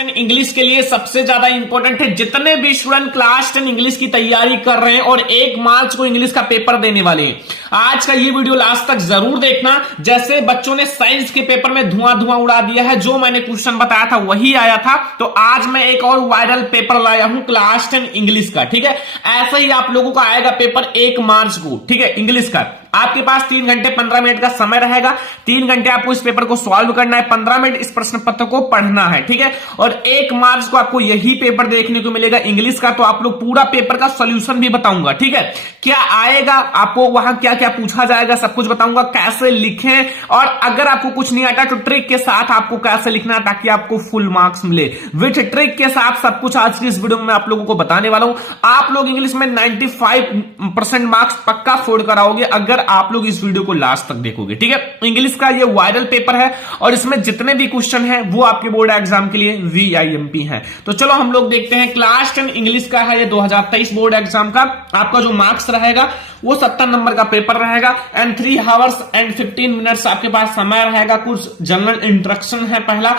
English के लिए सबसे ज्यादा इंपॉर्टेंट है। जितने भी स्टूडेंट क्लास 10 इंग्लिश की तैयारी कर रहे हैं और 1 मार्च को इंग्लिश का पेपर देने वाले हैं, आज का ये वीडियो लास्ट तक जरूर देखना। जैसे बच्चों ने साइंस के पेपर में धुआं उड़ा दिया है, जो मैंने क्वेश्चन बताया था वही आया था, तो आज मैं एक और वायरल पेपर लाया हूं क्लास 10 इंग्लिश का। ठीक है, ऐसे ही आप लोगों का आएगा पेपर 1 मार्च को। ठीक है, इंग्लिश का आपके पास 3 घंटे 15 मिनट का समय रहेगा। 3 घंटे आपको इस पेपर को सॉल्व करना है, 15 मिनट इस प्रश्न पत्र को पढ़ना है। ठीक है, और 1 मार्च को आपको यही पेपर देखने को मिलेगा इंग्लिश का। तो आप लोग पूरा पेपर का सॉल्यूशन भी बताऊंगा। ठीक है, क्या आएगा आपको, वहां क्या क्या पूछा जाएगा, सब कुछ बताऊंगा, कैसे लिखें, और अगर आपको कुछ नहीं आता तो ट्रिक के साथ आपको कैसे लिखना है ताकि आपको फुल मार्क्स मिले। विथ ट्रिक के साथ सब कुछ आज की इस वीडियो में आप लोगों को बताने वाला हूं। आप लोग इंग्लिश में 95% मार्क्स पक्का फोड़ कर आओगे अगर आप लोग इस वीडियो को लास्ट तक देखोगे। ठीक है, इंग्लिश का ये वायरल पेपर है और इसमें जितने भी क्वेश्चन हैं वो आपके बोर्ड एग्जाम के लिए VIMP हैं। तो चलो हम लोग देखते हैं। क्लास 10 इंग्लिश का है ये 2023 बोर्ड एग्जाम का। आपका जो मार्क्स रहेगा वो 70 नंबर का पेपर रहेगा एंड 3 आवर्स एंड 15 मिनट्स आपके पास समय रहेगा। कुछ जनरल इंस्ट्रक्शन है। पहला,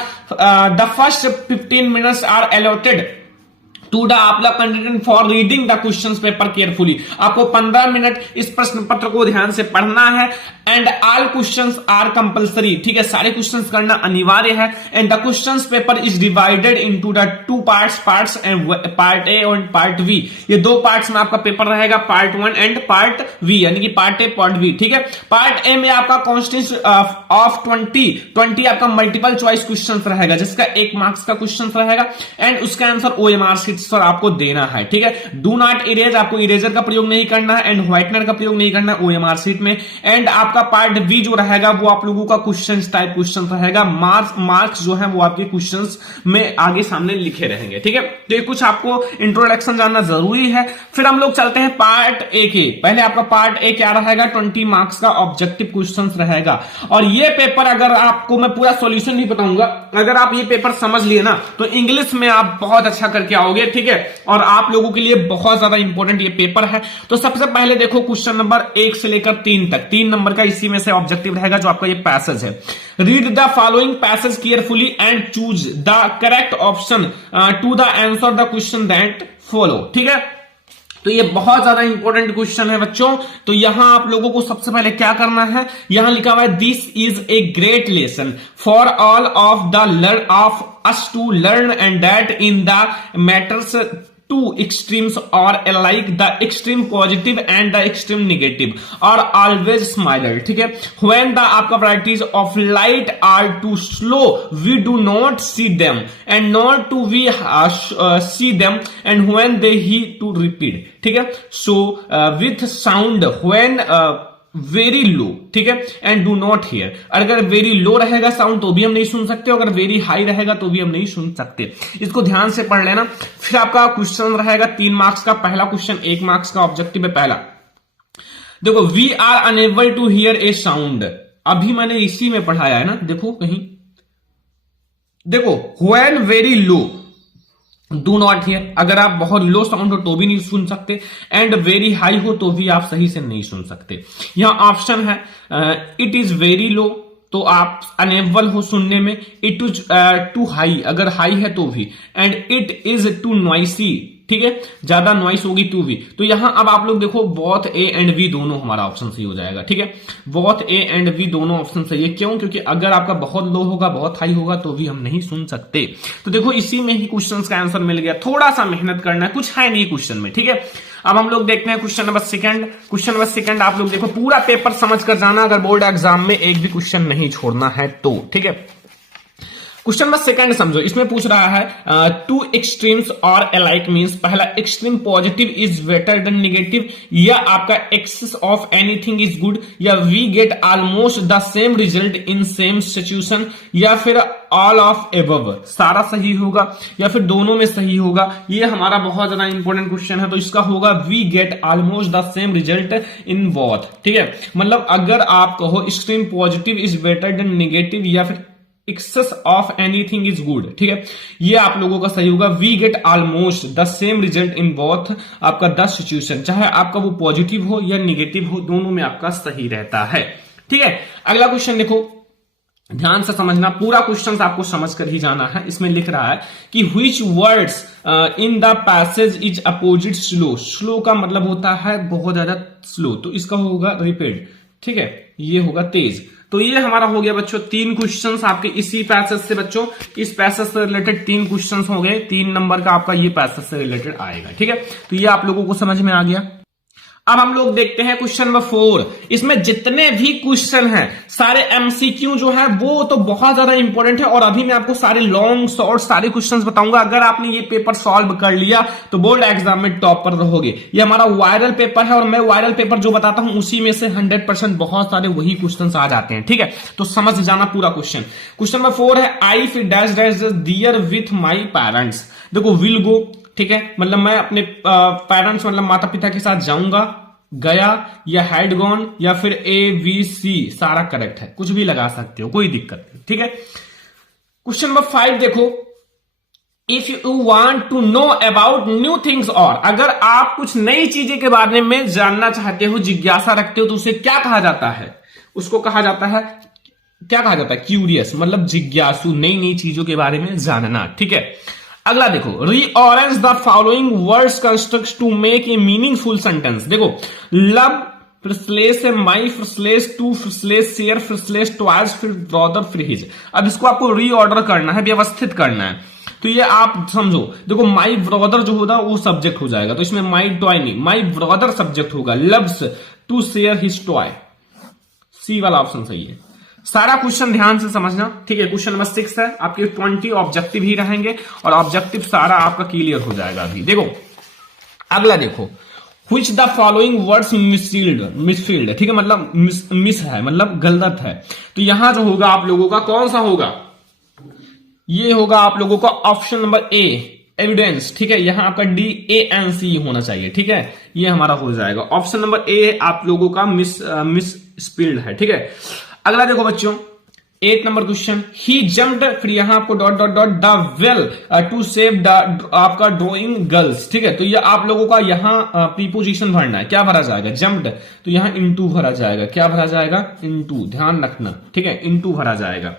the first 15 minutes are allotted to the आपला content for reading the questions paper carefully. आपको 15 मिनट इस प्रश्न पत्र को ध्यान से पढ़ना है and all questions are compulsory. ठीक है, सारे क्वेश्चंस करना अनिवार्य है and the questions paper is divided into the 2 parts and part A और पार्ट बी। ये 2 पार्ट्स में आपका पेपर रहेगा, पार्ट 1 एंड पार्ट बी, यानी कि पार्ट ए पार्ट बी। ठीक है, पार्ट ए में आपका कॉन्स्टेंस ऑफ 20 आपका मल्टीपल चॉइस क्वेश्चन रहेगा, जिसका 1 मार्क्स का क्वेश्चन रहेगा एंड उसका आंसर OMR शीट पर आपको देना है। ठीक है, डू नॉट इरेज, आपको इरेजर का प्रयोग नहीं करना है एंड व्हाइटनर का प्रयोग नहीं करना OMR शीट में। एंड आपका पार्ट बी जो रहेगा वो आप लोगों का क्वेश्चन टाइप क्वेश्चन रहेगा। मार्क्स जो है वो आपके क्वेश्चंस में आगे सामने लिखे रहेंगे। ठीक है, तो ये कुछ आपको इंट्रोडक्शन जानना जरूरी है। फिर हम लोग चलते हैं पार्ट ए के। पहले आपका पार्ट ए क्या रहेगा, 20 मार्क्स का ऑब्जेक्टिव क्वेश्चन रहेगा। और ये पेपर अगर आपको मैं पूरा सॉल्यूशन नहीं बताऊंगा, अगर आप ये पेपर समझ लिए ना तो इंग्लिश में आप बहुत अच्छा करके आओगे। ठीक है, और आप लोगों के लिए बहुत ज्यादा इंपॉर्टेंट ये पेपर है। तो सबसे पहले देखो क्वेश्चन नंबर 1 से लेकर 3 तक, 3 नंबर का इसी में से ऑब्जेक्टिव रहेगा जो आपका ये पैसेज है। Read the following passage carefully and choose the correct option to the answer the question that follow. ठीक है, तो ये बहुत ज्यादा इंपॉर्टेंट क्वेश्चन है बच्चों। तो यहां आप लोगों को सबसे पहले क्या करना है, यहां लिखा हुआ है this is a great lesson for all of the learn of us to learn and that in the matters two extremes are alike, the extreme positive and the extreme negative are always similar. ठीक है, when the आपका varieties of light are too slow we do not see them and not to we see them and when they heat to repeat. ठीक है, so with sound when very low, ठीक है, and do not here. अगर very low रहेगा sound तो भी हम नहीं सुन सकते, अगर वेरी हाई रहेगा तो भी हम नहीं सुन सकते। इसको ध्यान से पढ़ लेना। फिर आपका क्वेश्चन रहेगा 3 मार्क्स का। पहला क्वेश्चन 1 मार्क्स का ऑब्जेक्टिव है। पहला देखो, we are unable to hear a sound. अभी मैंने इसी में पढ़ाया है ना, देखो कहीं, देखो when very low do not here, अगर आप बहुत लो साउंड हो तो भी नहीं सुन सकते, एंड वेरी हाई हो तो भी आप सही से नहीं सुन सकते। यहां ऑप्शन है इट इज वेरी लो तो आप अनेबल हो सुनने में, इट इज टू हाई, अगर हाई है तो भी, and it is too noisy, ठीक है, ज्यादा नॉइस होगी टू भी। तो यहां अब आप लोग देखो बोथ ए एंड वी दोनों हमारा ऑप्शन सही हो जाएगा। ठीक है, बोथ ए एंड वी दोनों ऑप्शन सही है। क्यों? क्योंकि अगर आपका बहुत लो होगा बहुत हाई होगा तो भी हम नहीं सुन सकते। तो देखो इसी में ही क्वेश्चन का आंसर मिल गया। थोड़ा सा मेहनत करना है, कुछ है नहीं क्वेश्चन में। ठीक है, अब हम लोग देखते हैं क्वेश्चन नंबर 2। क्वेश्चन नंबर 2 आप लोग देखो, पूरा पेपर समझ कर जाना अगर बोर्ड एग्जाम में एक भी क्वेश्चन नहीं छोड़ना है तो। ठीक है, क्वेश्चन नंबर 2 समझो। इसमें पूछ रहा है टू एक्सट्रीम्स और अलाइक मींस, पहला extreme positive is better than negative, या आपका excess of anything is good, या we get almost the same result in same situation, या फिर ऑल ऑफ एबव। सारा सही होगा या फिर दोनों में सही होगा, ये हमारा बहुत ज्यादा इंपॉर्टेंट क्वेश्चन है। तो इसका होगा we get almost the same result in both. ठीक है, मतलब अगर आप कहो extreme positive is better than negative या फिर excess of anything is good, ठीक है, ये आप लोगों का सही होगा। We get almost the same result in both आपका द सिचुएशन, चाहे आपका वो पॉजिटिव हो या निगेटिव हो, दोनों में आपका सही रहता है। ठीक है, अगला क्वेश्चन देखो, ध्यान से समझना, पूरा क्वेश्चन आपको समझ कर ही जाना है। इसमें लिख रहा है कि which words in the passage is opposite slow. Slow का मतलब होता है बहुत ज्यादा स्लो, तो इसका होगा रिपीट, ठीक है, ये होगा तेज। तो ये हमारा हो गया बच्चों 3 क्वेश्चंस आपके इसी पैसेज से। बच्चों इस पैसेज से रिलेटेड 3 क्वेश्चंस हो गए, 3 नंबर का आपका ये पैसेज से रिलेटेड आएगा, ठीक है। तो ये आप लोगों को समझ में आ गया। अब हम लोग देखते हैं क्वेश्चन नंबर 4। इसमें जितने भी क्वेश्चन हैं सारे एमसीक्यू जो है वो तो बहुत ज्यादा इंपॉर्टेंट है, और अभी मैं आपको सारे लॉन्ग शॉर्ट सारे क्वेश्चंस बताऊंगा। अगर आपने ये पेपर सॉल्व कर लिया तो बोर्ड एग्जाम में टॉप पर रहोगे। ये हमारा वायरल पेपर है, और मैं वायरल पेपर जो बताता हूं उसी में से 100% बहुत सारे वही क्वेश्चन आ जाते हैं, ठीक है। तो समझ जाना पूरा क्वेश्चन। क्वेश्चन नंबर 4 है आई फिर dash dash dear with my parents. देखो विल गो, ठीक है, मतलब मैं अपने पेरेंट्स मतलब माता पिता के साथ जाऊंगा, गया, या हैड गॉन, या फिर ABC सारा करेक्ट है, कुछ भी लगा सकते हो, कोई दिक्कत नहीं, ठीक है। क्वेश्चन नंबर 5 देखो, if you want to know about new things, और अगर आप कुछ नई चीजें के बारे में जानना चाहते हो, जिज्ञासा रखते हो, तो उसे क्या कहा जाता है? उसको कहा जाता है, क्या कहा जाता है? क्यूरियस, मतलब जिज्ञासु, नई नई चीजों के बारे में जानना, ठीक है। अगला देखो, rearrange the following words construct to make a meaningful sentence. देखो लव फिर स्लेस है, माई फिर स्लेस, टू फिर स्लेस, शेयर फिर स्लेस, ट्वाइस फिर ब्रदर फिर हिज। अब इसको आपको रीऑर्डर करना है, व्यवस्थित करना है। तो ये आप समझो, देखो माई ब्रदर जो होगा वो सब्जेक्ट हो जाएगा, तो इसमें माई टॉय नहीं, माई ब्रदर सब्जेक्ट होगा, loves to share his toy, C वाला ऑप्शन सही है। सारा क्वेश्चन ध्यान से समझना, ठीक है। क्वेश्चन नंबर 6 है, आपके 20 ऑब्जेक्टिव ही रहेंगे, और ऑब्जेक्टिव सारा आपका क्लियर हो जाएगा अभी। देखो अगला देखो, which the following words misfield है, ठीक है, मतलब मिस है, मतलब गलत है। तो यहां जो होगा आप लोगों का कौन सा होगा? ये होगा आप लोगों का ऑप्शन नंबर ए, एविडेंस, ठीक है। यहां आपका DANC होना चाहिए, ठीक है, ये हमारा हो जाएगा। ऑप्शन नंबर ए आप लोगों का मिस स्पील्ड है, ठीक है। अगला देखो बच्चों 8 नंबर क्वेश्चन, ही जम्प्ड, फिर यहां आपको dot dot dot the well to save आपका ड्रॉइंग गर्ल्स, ठीक है। तो ये आप लोगों का यहां प्रीपोजिशन भरना है, क्या भरा जाएगा? जम्प्ड, तो यहां इनटू भरा जाएगा, क्या भरा जाएगा? इनटू, ध्यान रखना, ठीक है, इनटू भरा जाएगा।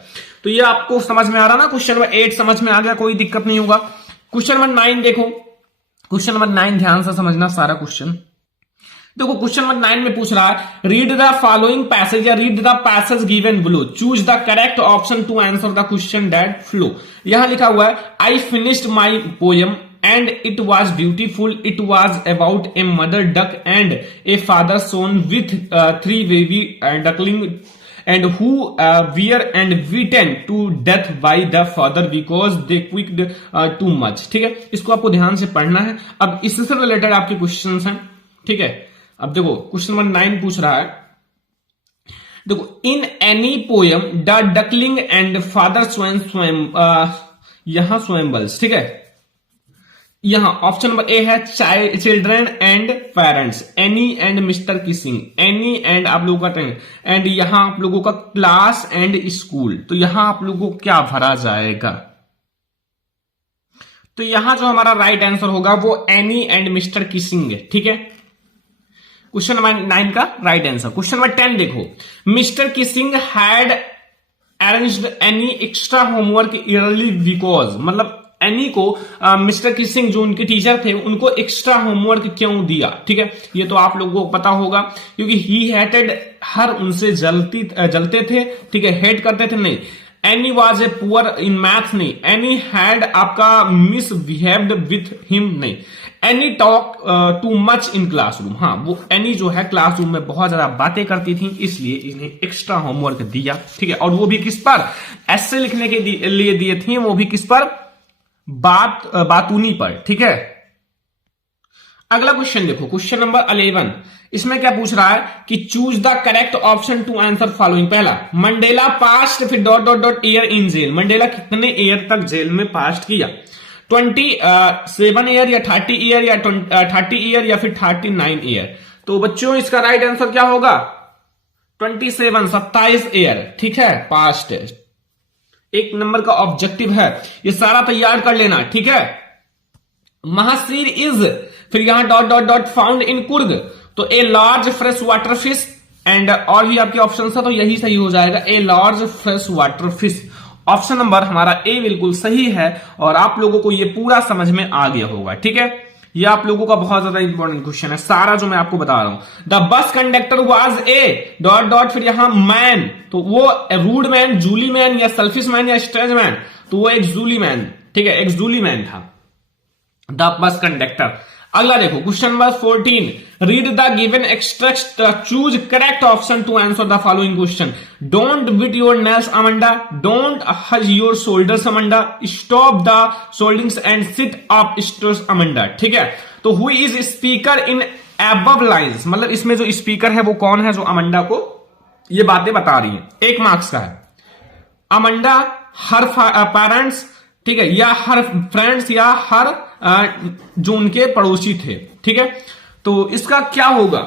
तो ये आपको समझ में आ रहा ना? क्वेश्चन नंबर 8 समझ में आ गया, कोई दिक्कत नहीं होगा। क्वेश्चन नंबर 9 देखो, क्वेश्चन नंबर 9 ध्यान से समझना सारा क्वेश्चन। देखो क्वेश्चन नंबर 9 में पूछ रहा है रीड द फॉलोइंग पैसेज या read the passage given below, choose the correct option to answer the question that flow. यहां लिखा हुआ है I finished my poem and it was beautiful. It was about a mother duck and a father swan with 3 baby duckling and who were and beaten to death by the father because they quicked too much, ठीक है। इसको आपको ध्यान से पढ़ना है। अब इससे रिलेटेड आपके क्वेश्चंस हैं, ठीक है। अब देखो क्वेश्चन नंबर 9 पूछ रहा है, देखो in any poem the duckling and father स्वयं यहां स्वयंबल्स, ठीक है। यहां ऑप्शन नंबर ए है children and parents, any and mister Keesing, any and आप लोगों का टेन, एंड यहां आप लोगों का क्लास एंड स्कूल। तो यहां आप लोगों को क्या भरा जाएगा? तो यहां जो हमारा राइट आंसर होगा वो एनी एंड मिस्टर किसिंग है, ठीक है। क्वेश्चन नंबर 9 का राइट आंसर। क्वेश्चन नंबर 10 देखो, mister Keesing had arranged any extra homework yearly because, मतलब एनी को मिस्टर किसिंग जो उनके टीचर थे उनको एक्स्ट्रा होमवर्क क्यों दिया, ठीक है। ये तो आप लोगों को पता होगा, क्योंकि ही हेटेड हर उनसे जलते थे, ठीक है, हेट करते थे। नहीं, any was a poor in math, नहीं, एनी हैड आपका मिसबिहेव्ड विथ हिम, नहीं, any talk too much in classroom, हाँ वो एनी जो है क्लासरूम में बहुत ज्यादा बातें करती थी इसलिए इन्हें एक्स्ट्रा होमवर्क दिया, ठीक है। और वो भी किस पर? ऐसे लिखने के लिए दिए थे, वो भी किस पर? बातूनी पर, ठीक है। अगला क्वेश्चन देखो, क्वेश्चन नंबर 11, इसमें क्या पूछ रहा है कि choose the correct option to answer following. पहला, मंडेला पास्ट फिर dot dot dot year in jail, Mandela कितने ईयर तक जेल में पास्ट किया? 27 ईयर या 30 ईयर या 30 ईयर या फिर 39 ईयर। तो बच्चों इसका राइट आंसर क्या होगा? 27 ईयर, ठीक है, पास्ट। एक नंबर का ऑब्जेक्टिव है, ये सारा तैयार कर लेना, ठीक है। महासीर इज, फिर यहां dot dot dot found in Coorg, तो a large fresh water fish, and और भी आपके ऑप्शन था, तो यही सही हो जाएगा, ए large fresh water fish. Option number हमारा ए बिल्कुल सही है और आप लोगों को ये पूरा समझ में आ गया होगा। ठीक है, ये आप लोगों का बहुत ज्यादा इंपॉर्टेंट क्वेश्चन है सारा जो मैं आपको बता रहा हूं। The bus conductor was a dot dot फिर यहां मैन, तो वो रूड मैन, जूली मैन या सेल्फिश मैन या स्ट्रेज मैन, तो वो एक जूली मैन, ठीक है, एक जूली मैन था द बस कंडक्टर। अगला देखो question number 14, read the given extract, choose correct option to answer the following question. Don't bite your nails Amanda, don't hunch your shoulders Amanda, stop the scoldings and sit up stress Amanda. ठीक है, तो who is speaker in above lines, मतलब इसमें जो speaker है वो कौन है जो अमंडा को ये बातें बता रही है। 1 मार्क्स का है। अमंडा हर पेरेंट्स, ठीक है, या हर फ्रेंड्स या हर जो उनके पड़ोसी थे। ठीक है, तो इसका क्या होगा,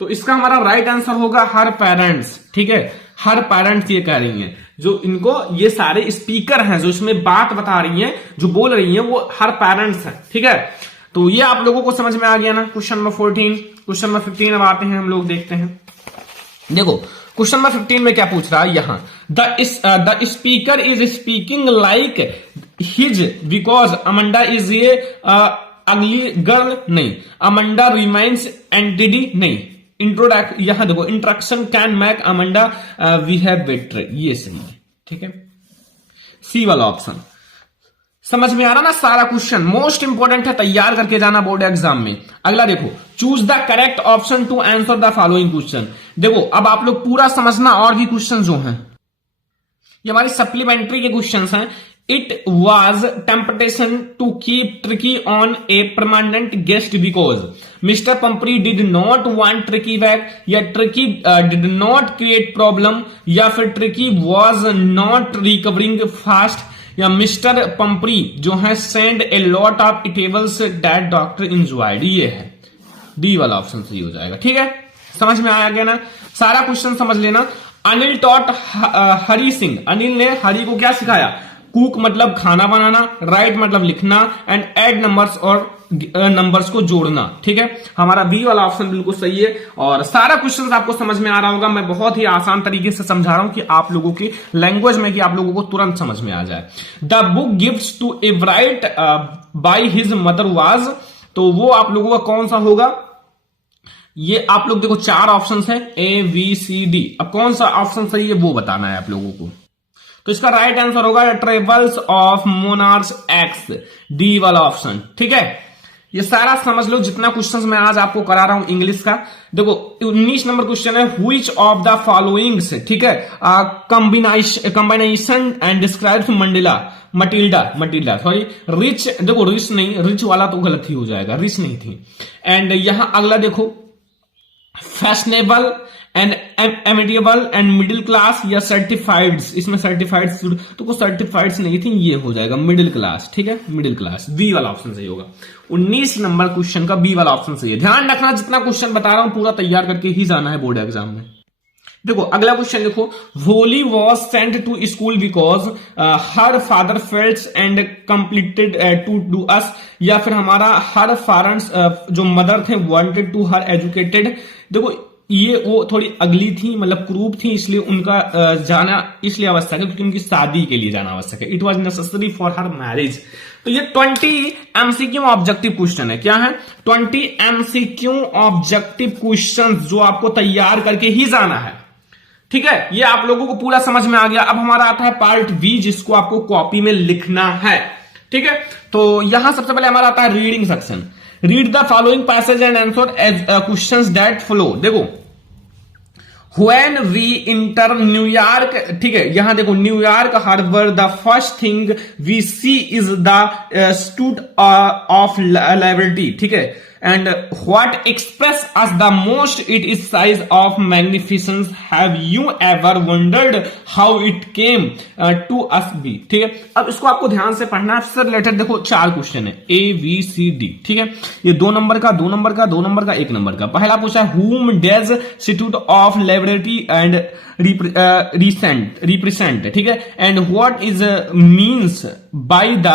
तो इसका हमारा राइट आंसर होगा हर पेरेंट्स। ठीक है, हर पेरेंट्स ये कह रही हैं, जो इनको ये सारे स्पीकर हैं जो इसमें बात बता रही हैं, जो बोल रही हैं, वो हर पेरेंट्स हैं। ठीक है, तो ये आप लोगों को समझ में आ गया ना क्वेश्चन नंबर 14। क्वेश्चन नंबर 15 अब आते हैं, हम लोग देखते हैं। देखो क्वेश्चन नंबर 15 में क्या पूछ रहा है यहां, the speaker is speaking like his because Amanda is ये अगली गर्ल नहीं, अमंडा रिमाइंस एंटिटी नहीं, इंट्रोडक्ट यहां देखो introduction can make Amanda we have better, ये सही है। ठीक है, सी वाला ऑप्शन। समझ में आ रहा ना सारा क्वेश्चन, मोस्ट इंपोर्टेंट है, तैयार करके जाना बोर्ड एग्जाम में। अगला देखो, choose the correct option to answer the following question. देखो अब आप लोग पूरा समझना, और भी क्वेश्चन जो हैं ये हमारी सप्लीमेंट्री के क्वेश्चन हैं। It was temptation to keep Tricki on a permanent guest because mister Pumphrey did not want Tricki back, या Tricki did not create problem, या फिर Tricki was not recovering fast, या मिस्टर पंपरी जो है send a lot of eatables that doctor enjoyed. ये है D वाला option सही हो जाएगा। ठीक है, समझ में आया गया ना, सारा क्वेश्चन समझ लेना। अनिल टॉट हरि सिंह, अनिल ने हरि को क्या सिखाया, कुक मतलब खाना बनाना, राइट मतलब लिखना, एंड ऐड नंबर्स और नंबर्स को जोड़ना। ठीक है, हमारा बी वाला ऑप्शन बिल्कुल सही है और सारा क्वेश्चन आपको समझ में आ रहा होगा। मैं बहुत ही आसान तरीके से समझा रहा हूं कि आप लोगों की लैंग्वेज में, कि आप लोगों को तुरंत समझ में आ जाए। द बुक गिफ्ट्स टू एवराइट बाय हिज मदर वाज, तो वो आप लोगों का कौन सा होगा, ये आप लोग देखो 4 ऑप्शन है, ए बी सी डी। अब कौन सा ऑप्शन सही है वो बताना है आप लोगों को। तो इसका राइट आंसर होगा travels of monarchs x, D वाला ऑप्शन। ठीक है, ये सारा समझ लो जितना क्वेश्चन मैं आज आपको करा रहा हूं इंग्लिश का। देखो 19 नंबर क्वेश्चन है, व्हिच ऑफ द फॉलोइंग्स, ठीक है, combination and describes Matilda sorry rich, देखो रिच नहीं, रिच वाला तो गलत ही हो जाएगा, रिच नहीं थी। एंड यहां अगला देखो fashionable and amiable and middle class या सर्टिफाइड, इसमें सर्टिफाइड तो कुछ सर्टिफाइड नहीं थी, ये हो जाएगा मिडिल क्लास। ठीक है, मिडिल क्लास, बी वाला ऑप्शन सही होगा। 19 नंबर क्वेश्चन का बी वाला ऑप्शन सही है। ध्यान रखना जितना क्वेश्चन बता रहा हूं पूरा तैयार करके ही जाना है बोर्ड एग्जाम में। देखो अगला क्वेश्चन देखो, Valli was sent to school because her father felt and completed to do us, या फिर हमारा हर पेरेंट्स जो मदर थे वांटेड टू हर एजुकेटेड। देखो ये वो थोड़ी अगली थी, मतलब क्रूप थी, इसलिए उनका जाना इसलिए आवश्यक है क्योंकि उनकी शादी के लिए जाना आवश्यक है। It was necessary for her marriage. तो ये 20 एमसीक्यू ऑब्जेक्टिव क्वेश्चन है। क्या है? 20 एमसीक्यू ऑब्जेक्टिव क्वेश्चन जो आपको तैयार करके ही जाना है। ठीक है, ये आप लोगों को पूरा समझ में आ गया। अब हमारा आता है पार्ट बी, जिसको आपको कॉपी में लिखना है। ठीक है, तो यहां सबसे पहले हमारा आता है reading section. Read the following passage and answer as questions that flow. देखो When we enter न्यूयॉर्क, ठीक है, यहां देखो New York harbour, the first thing we see is the stood of liability. ठीक है, and what express us the most it is size of magnificence, have you ever wondered how it came to us be. ठीक है, अब इसको आपको ध्यान से पढ़ना है। इससे रिलेटेड देखो 4 क्वेश्चन है, ए बी सी डी। ठीक है, ये 2 नंबर का, 2 नंबर का, 2 नंबर का, 1 नंबर का। पहला पूछा है whom does institute of liability and represent. ठीक है, and what is means by the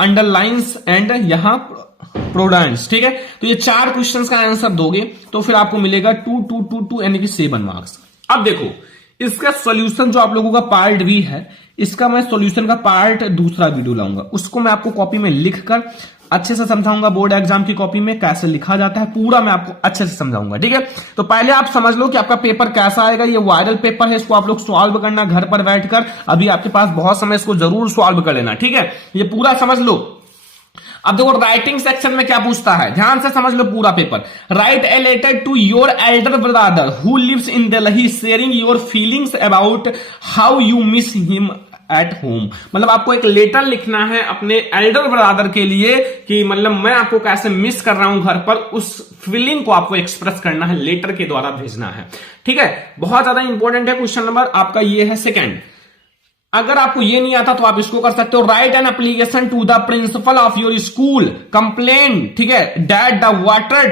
underlines, and यहां प्रोडेंस, ठीक है। तो ये 4 क्वेश्चंस का आंसर दोगे तो फिर आपको मिलेगा 2 2 2 2 यानी कि 7 मार्क्स। अब देखो इसका सॉल्यूशन जो आप लोगों का पार्ट बी है, इसका मैं सॉल्यूशन का पार्ट दूसरा वीडियो लाऊंगा, उसको मैं आपको कॉपी में लिखकर अच्छे से समझाऊंगा। बोर्ड एग्जाम की कॉपी में कैसे लिखा जाता है पूरा मैं आपको अच्छे से समझाऊंगा, ठीक है। तो पहले आप समझ लो कि आपका पेपर कैसा आएगा। ये वायरल पेपर है, इसको आप लोग सॉल्व करना घर पर बैठकर। अभी आपके पास बहुत समय, इसको जरूर सॉल्व कर लेना, ठीक है। ये पूरा समझ लो। अब देखो राइटिंग सेक्शन में क्या पूछता है, ध्यान से समझ लो पूरा पेपर। Write a letter to your elder brother who lives in Delhi sharing your feelings about how you miss him at home. मतलब आपको एक लेटर लिखना है अपने एल्डर ब्रदर के लिए कि मतलब मैं आपको कैसे मिस कर रहा हूं घर पर, उस फीलिंग को आपको एक्सप्रेस करना है, लेटर के द्वारा भेजना है, ठीक है। बहुत ज्यादा इंपॉर्टेंट है। क्वेश्चन नंबर आपका ये है सेकंड। अगर आपको ये नहीं आता तो आप इसको कर सकते हो। Write an application to the principal of your school complain, ठीक है, that the water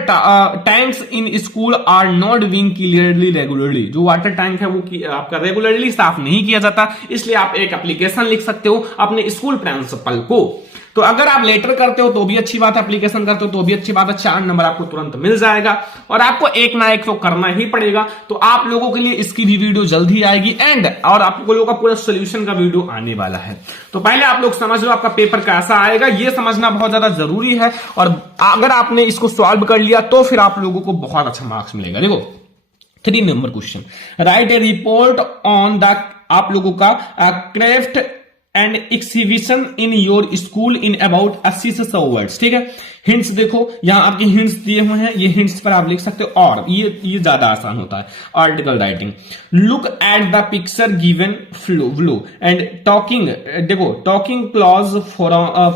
tanks in school are not being clearly regularly. जो वाटर टैंक है वो आपका रेगुलरली साफ नहीं किया जाता, इसलिए आप एक एप्लीकेशन लिख सकते हो अपने स्कूल प्रिंसिपल को। तो अगर आप लेटर करते हो तो भी अच्छी बात है, एप्लीकेशन करते हो तो भी अच्छी बात है। 4 नंबर आपको तुरंत मिल जाएगा और आपको एक ना एक तो करना ही पड़ेगा। तो आप लोगों के लिए इसकी भी वीडियो जल्दी आएगी और आप लोगों का पूरा सोल्यूशन का वीडियो आने वाला है। तो पहले आप लोग समझ लो आपका पेपर कैसा आएगा, ये समझना बहुत ज्यादा जरूरी है। और अगर आपने इसको सॉल्व कर लिया तो फिर आप लोगों को बहुत अच्छा मार्क्स मिलेगा। देखो 3 number question, right A report on the आप लोगों का craft and exhibition in your school in about 80 से 100 वर्ड्स, ठीक है। हिंट्स देखो, यहां आपके हिंट्स दिए हुए हैं, ये हिंट्स पर आप लिख सकते हो। और ये ज्यादा आसान होता है article writing. Look at the picture given flow and talking, देखो talking clues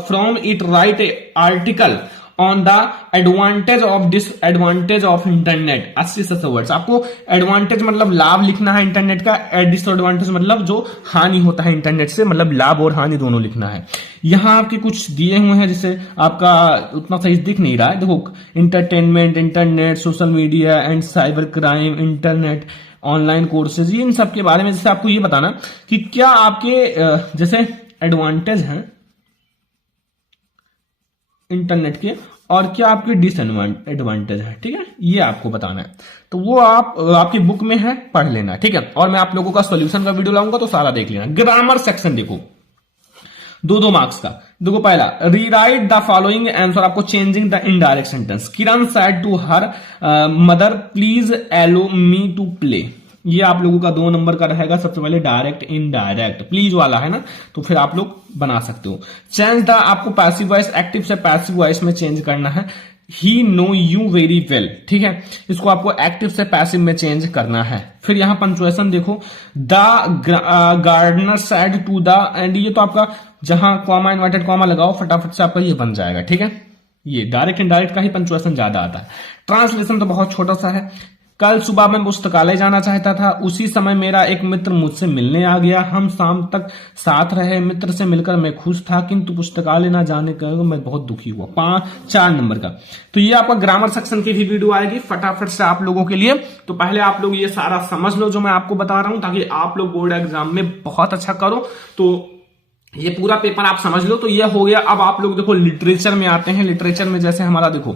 from it write a article on the advantage of disadvantage of internet 80 से 100 वर्ड्स। आपको एडवांटेज मतलब लाभ लिखना है इंटरनेट का, डिसएडवांटेज मतलब जो हानि होता है इंटरनेट से, मतलब लाभ और हानि दोनों लिखना है। यहां आपके कुछ दिए हुए हैं जिसे आपका उतना सही दिख नहीं रहा है। देखो entertainment, internet, social media and cyber crime, internet, online courses, इन सब के बारे में जैसे आपको ये बताना कि क्या आपके जैसे एडवांटेज हैं इंटरनेट के और क्या आपके डिसएडवांटेज है, ठीक है, ये आपको बताना है। तो वो आपकी बुक में है, पढ़ लेना, ठीक है। और मैं आप लोगों का सॉल्यूशन का वीडियो लाऊंगा तो सारा देख लेना। ग्रामर सेक्शन देखो 2 मार्क्स का। देखो पहला, रीराइट द फॉलोइंग आंसर, आपको changing the indirect sentence. Kiran said to her mother please allow me to play. ये आप लोगों का 2 नंबर का रहेगा। सबसे पहले डायरेक्ट इनडायरेक्ट, प्लीज वाला है ना, तो फिर आप लोग बना सकते हो। चेंज द, आपको पैसिव वॉइस एक्टिव से पैसिव वॉइस में चेंज करना है। ही नो यू वेरी वेल, ठीक है, इसको आपको एक्टिव से पैसिव में चेंज करना है। फिर यहां पंक्चुएशन देखो, the gardener said to the, and ये तो आपका जहां कॉमा इन्वर्टेड कॉमा लगाओ फटाफट से आपका ये बन जाएगा, ठीक है। ये डायरेक्ट इनडायरेक्ट का ही पंक्चुएशन ज्यादा आता है। ट्रांसलेशन तो बहुत छोटा सा है। कल सुबह मैं पुस्तकालय जाना चाहता था, उसी समय मेरा एक मित्र मुझसे मिलने आ गया। हम शाम तक साथ रहे, मित्र से मिलकर मैं खुश था, किंतु पुस्तकालय ना जाने का मैं बहुत दुखी हुआ। 4 नंबर का। तो ये आपका ग्रामर सेक्शन की भी वीडियो आएगी फटाफट से आप लोगों के लिए। तो पहले आप लोग ये सारा समझ लो जो मैं आपको बता रहा हूं, ताकि आप लोग बोर्ड एग्जाम में बहुत अच्छा करो। तो ये पूरा पेपर आप समझ लो। तो ये हो गया। अब आप लोग देखो लिटरेचर में आते हैं। लिटरेचर में जैसे हमारा देखो,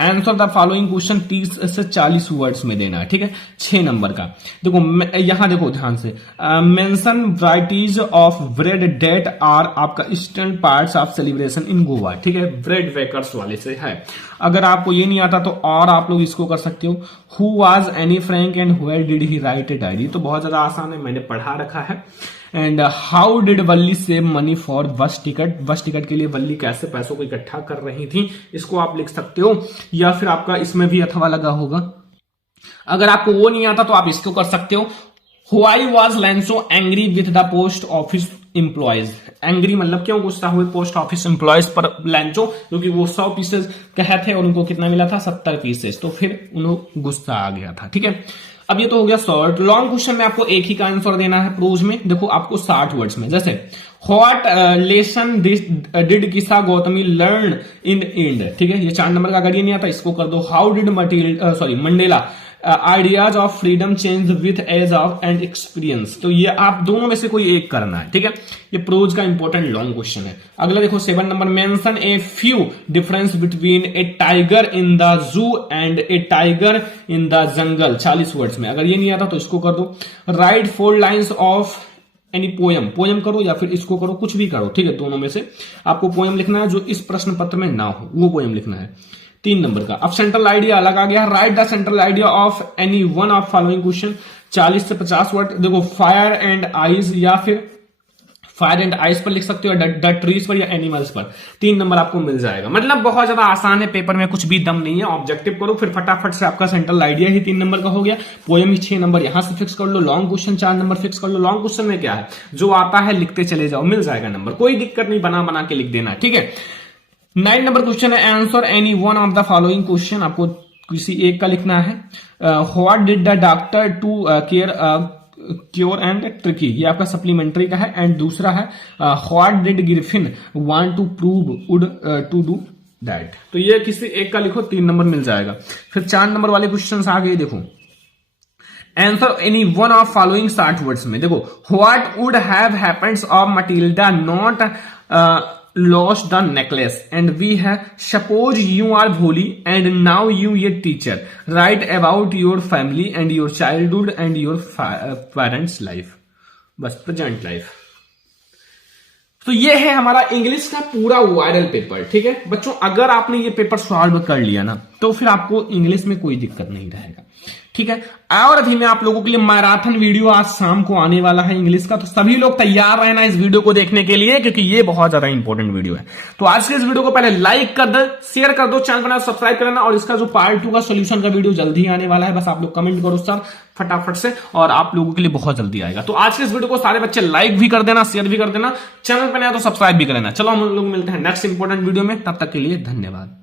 आंसर द फॉलोइंग क्वेश्चन 30 से 40 वर्ड्स में देना है, ठीक है। 6 नंबर का देखो, यहां देखो ध्यान से, mention varieties of bread that are आपका eastern parts of celebration in Goa, ठीक है। ब्रेड बेकर्स वाले से है। अगर आपको ये नहीं आता तो और आप लोग इसको कर सकते हो। Who was Anne Frank and where did he write a diary, तो बहुत ज्यादा आसान है, मैंने पढ़ा रखा है। And how did Valli save money for bus ticket, bus ticket के लिए वल्ली कैसे पैसों को इकट्ठा कर रही थी, इसको आप लिख सकते हो। या फिर आपका इसमें भी अथवा लगा होगा। अगर आपको वो नहीं आता तो आप इसको कर सकते हो। Why was Lencho angry with the post office employees, angry मतलब क्यों गुस्सा हुए पोस्ट ऑफिस एम्प्लॉयज पर लैंचो, क्योंकि वो 100 पीसेज कहे थे और उनको कितना मिला था 70 पीसेज, तो फिर उन्हें गुस्सा आ गया था, ठीक है। अब ये तो हो गया शॉर्ट। लॉन्ग क्वेश्चन में आपको एक ही का आंसर देना है। प्रोज में देखो आपको 60 वर्ड्स में, जैसे व्हाट लेसन डिड किसा गौतमी लर्न इन एंड, ठीक है। ये 4 नंबर का, अगर ये नहीं आता इसको कर दो। How did Mandela ideas of freedom change with age of and experience. तो ये आप दोनों में से कोई एक करना है, ठीक है। ये प्रोज का इंपॉर्टेंट लॉन्ग क्वेश्चन है। अगला देखो 7 number, mention a few difference between A tiger in the zoo and A tiger in the jungle, 40 words में। अगर ये नहीं आता तो इसको कर दो। Right 4 lines of any poem, poem करो या फिर इसको करो, कुछ भी करो, ठीक है। दोनों में से आपको पोयम लिखना है जो इस प्रश्न पत्र में ना हो, वो पोयम लिखना है। 3 नंबर का अब सेंट्रल आइडिया अलग आ गया। Right the central idea of any one of following question, 40 से 50 वर्ड। देखो फायर एंड आइज, या फिर फायर एंड आइज पर लिख सकते हो, द ट्रीज पर या एनिमल्स पर। 3 नंबर आपको मिल जाएगा। मतलब बहुत ज्यादा आसान है, पेपर में कुछ भी दम नहीं है। ऑब्जेक्टिव करो, फिर फटाफट से आपका सेंट्रल आइडिया ही 3 नंबर का हो गया। पोएम ही 6 नंबर यहां से फिक्स कर लो। लॉन्ग क्वेश्चन 4 नंबर फिक्स कर लो। लॉन्ग क्वेश्चन में क्या है, जो आता है लिखते चले जाओ, मिल जाएगा नंबर, कोई दिक्कत नहीं, बना बना के लिख देना, ठीक है। 9 नंबर क्वेश्चन है, answer any one of the following question. आपको किसी एक का लिखना है। What did the doctor to care cure and Tricki, ये आपका सप्लीमेंट्री का है। एंड दूसरा है what did Griffin want to prove would to do that. तो ये किसी एक का लिखो, 3 नंबर मिल जाएगा। फिर 4 नंबर वाले क्वेश्चन आ गए, देखो answer any one of following 60 words में। देखो what would have happened of Matilda not lost the necklace, and we have suppose you are Bholi and now you a teacher, write about your family and your childhood and your parents life, बस present life. तो ये है हमारा English का पूरा viral paper, ठीक है बच्चों। अगर आपने ये पेपर सॉल्व कर लिया ना तो फिर आपको इंग्लिश में कोई दिक्कत नहीं रहेगा, ठीक है। और अभी मैं आप लोगों के लिए मैराथन वीडियो आज शाम को आने वाला है इंग्लिश का, तो सभी लोग तैयार रहना इस वीडियो को देखने के लिए, क्योंकि ये बहुत ज्यादा इंपॉर्टेंट वीडियो है। तो आज के इस वीडियो को पहले लाइक कर दो, शेयर कर दो, चैनल को सब्सक्राइब करना, और इसका जो पार्ट 2 का सोल्यूशन का वीडियो जल्दी आने वाला है। बस आप लोग कमेंट करो सर फटाफट से, और आप लोगों के लिए बहुत जल्दी आएगा। तो आज के इस वीडियो को सारे बच्चे लाइक भी कर देना, शेयर भी कर देना, चैनल पर नया तो सब्सक्राइब भी कर लेना। चलो हम लोग मिलते हैं नेक्स्ट इंपॉर्टेंट वीडियो में, तब तक के लिए धन्यवाद।